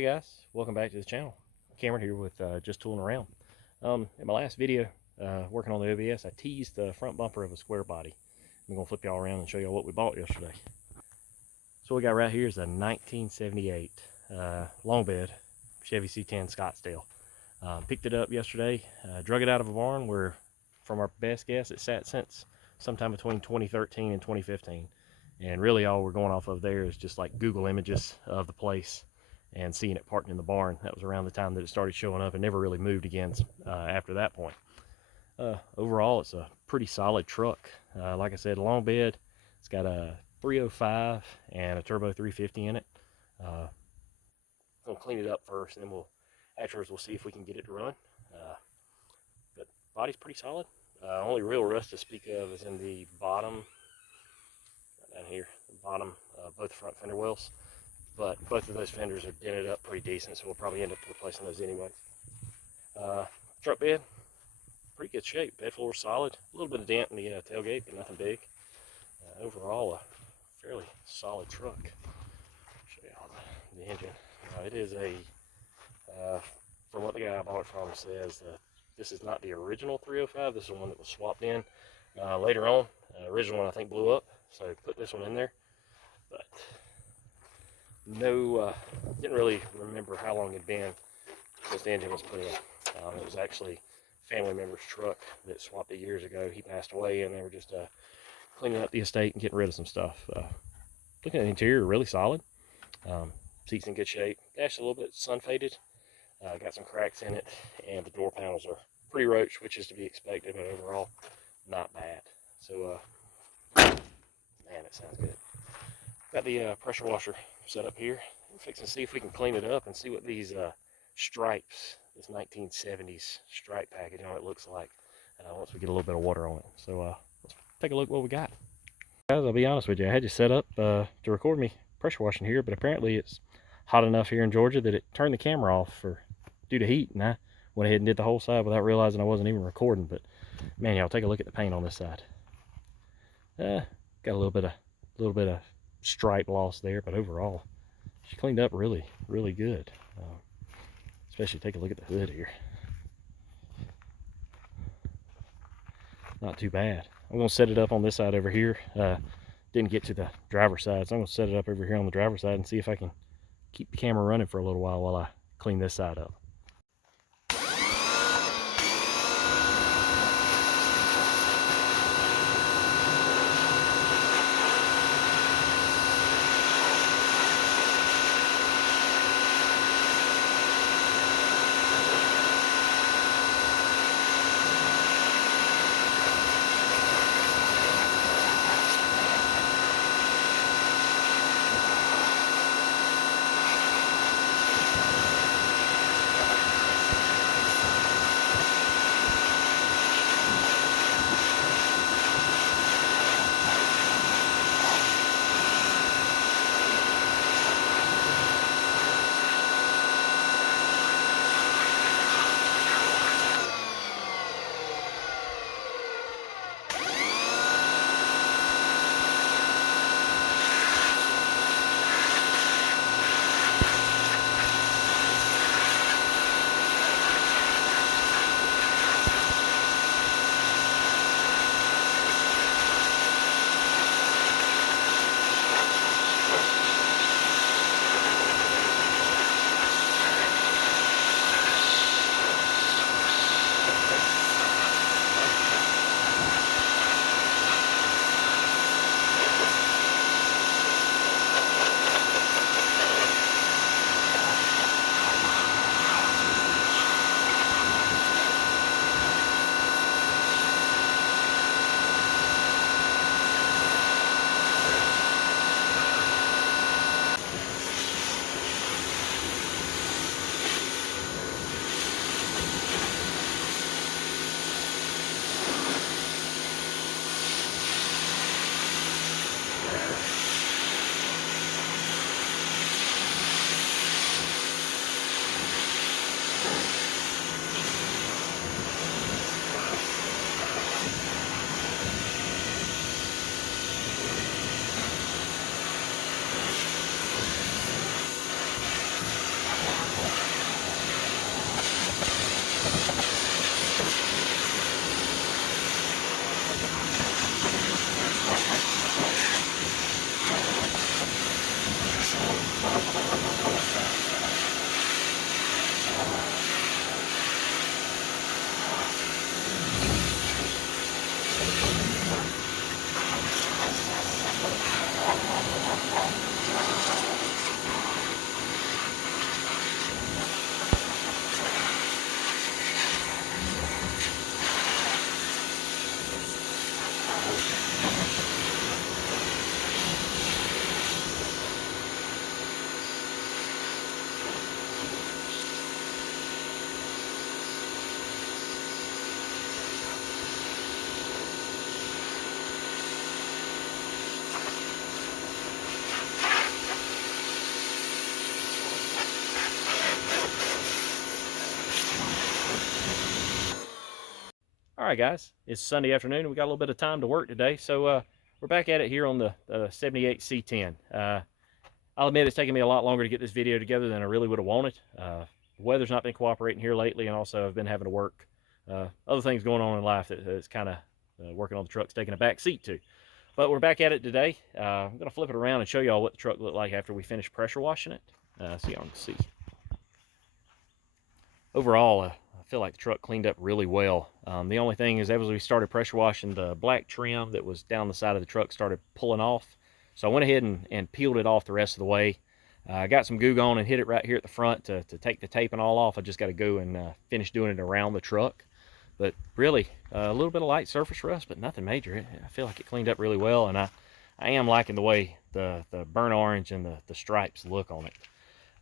Hey guys, welcome back to the channel. Cameron here with Just Tooling Around. In my last video, working on the OBS, I teased the front bumper of a square body. I'm going to flip y'all around and show y'all what we bought yesterday. So what we got right here is a 1978 long bed Chevy C10 Scottsdale. Picked it up yesterday, drug it out of a barn where, from our best guess, it sat since sometime between 2013 and 2015. And really all we're going off of there is just like Google images of the place and seeing it parked in the barn. That was around the time that it started showing up and never really moved again after that point. Overall, it's a pretty solid truck. Like I said, a long bed. It's got a 305 and a turbo 350 in it. Gonna clean it up first, and then afterwards we'll see if we can get it to run. But body's pretty solid. Only real rust to speak of is in the bottom, right down here, the bottom, both front fender wells. But both of those fenders are dented up pretty decent, so we'll probably end up replacing those anyway. Truck bed, pretty good shape. Bed floor solid. A little bit of dent in the tailgate, but nothing big. Overall, a fairly solid truck. Show you all the engine. It is a, from what the guy I bought it from says, this is not the original 305. This is one that was swapped in later on. Original one I think blew up, so put this one in there. But no, didn't really remember how long it'd been since the engine was put in. It was actually a family member's truck that swapped it years ago. He passed away, and they were just cleaning up the estate and getting rid of some stuff. Looking at the interior, really solid. Seats in good shape. Dash a little bit sun faded. Got some cracks in it, and the door panels are pretty roach, which is to be expected, but overall, not bad. So, man, it sounds good. Got the pressure washer set up here. We're fixing to see if we can clean it up and see what these stripes, this 1970s stripe package on it looks like once we get a little bit of water on it. So let's take a look at what we got. Guys, I'll be honest with you, I had you set up to record me pressure washing here, but apparently it's hot enough here in Georgia that it turned the camera off due to heat, and I went ahead and did the whole side without realizing I wasn't even recording. But man, y'all, take a look at the paint on this side. Got a little bit of stripe loss there, but overall she cleaned up really good. Especially take a look at the hood here. Not too bad. I'm gonna set it up on this side over here. Didn't get to the driver's side, so I'm gonna set it up over here on the driver's side and see if I can keep the camera running for a little while I clean this side up. All right, guys, it's Sunday afternoon and we got a little bit of time to work today, so we're back at it here on the 78 C10. I'll admit it's taken me a lot longer to get this video together than I really would have wanted. The weather's not been cooperating here lately, and also I've been having to work other things going on in life that's kind of working on the truck's taking a back seat to. But we're back at it today. I'm going to flip it around and show y'all what the truck looked like after we finished pressure washing it, so y'all can see. Overall, I feel like the truck cleaned up really well. The only thing is, as we started pressure washing, the black trim that was down the side of the truck started pulling off. So I went ahead and peeled it off the rest of the way. I got some Goo Gone and hit it right here at the front to take the tape and all off. I just got to go and finish doing it around the truck. But really, a little bit of light surface rust, but nothing major. I feel like it cleaned up really well, and I am liking the way the burnt orange and the stripes look on it.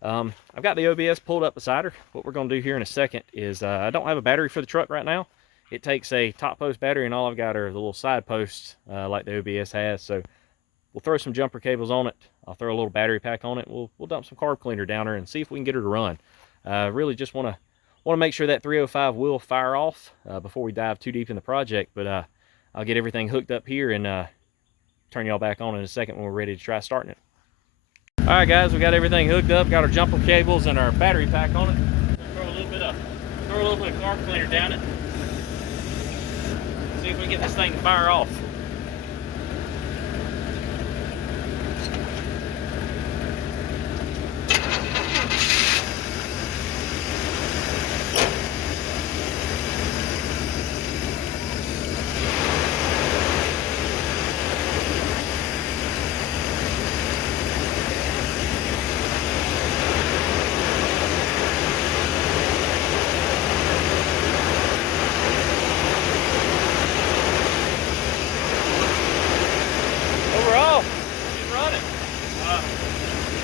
I've got the OBS pulled up beside her. What we're going to do here in a second is, I don't have a battery for the truck right now. It takes a top post battery, and all I've got are the little side posts like the OBS has. So we'll throw some jumper cables on it. I'll throw a little battery pack on it. We'll dump some carb cleaner down her and see if we can get her to run. Really just want to make sure that 305 will fire off before we dive too deep in the project. But I'll get everything hooked up here and turn y'all back on in a second when we're ready to try starting it. All right, guys, we got everything hooked up, got our jumper cables and our battery pack on it. Throw a little bit of carb cleaner down it. See if we can get this thing to fire off.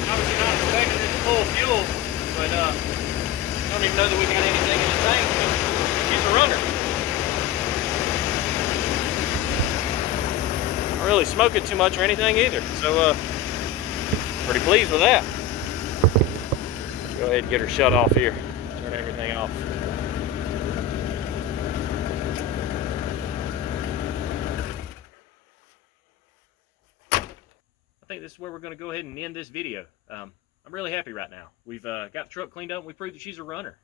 Obviously not expecting it to pull fuel, but I don't even know that we got anything in the tank, but she's a runner. Not really smoking too much or anything either, so pretty pleased with that. Go ahead and get her shut off here. Turn everything off. I think this is where we're going to go ahead and end this video. I'm really happy right now. We've got the truck cleaned up and we proved that she's a runner.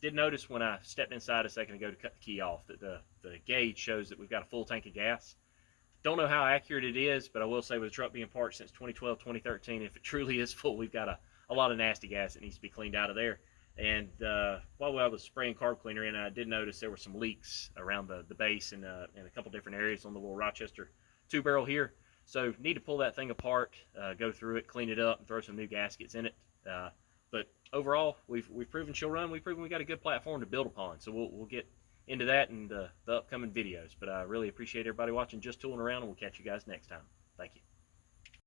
Did notice when I stepped inside a second ago to cut the key off that the gauge shows that we've got a full tank of gas. Don't know how accurate it is, but I will say with the truck being parked since 2012, 2013, if it truly is full, we've got a lot of nasty gas that needs to be cleaned out of there. And while I was spraying carb cleaner in, I did notice there were some leaks around the base and in a couple different areas on the little Rochester 2-barrel here. So need to pull that thing apart, go through it, clean it up, and throw some new gaskets in it. But overall, we've proven she'll run. We've proven we got a good platform to build upon. So we'll get into that in the upcoming videos. But I really appreciate everybody watching Just Tooling Around, and we'll catch you guys next time. Thank you.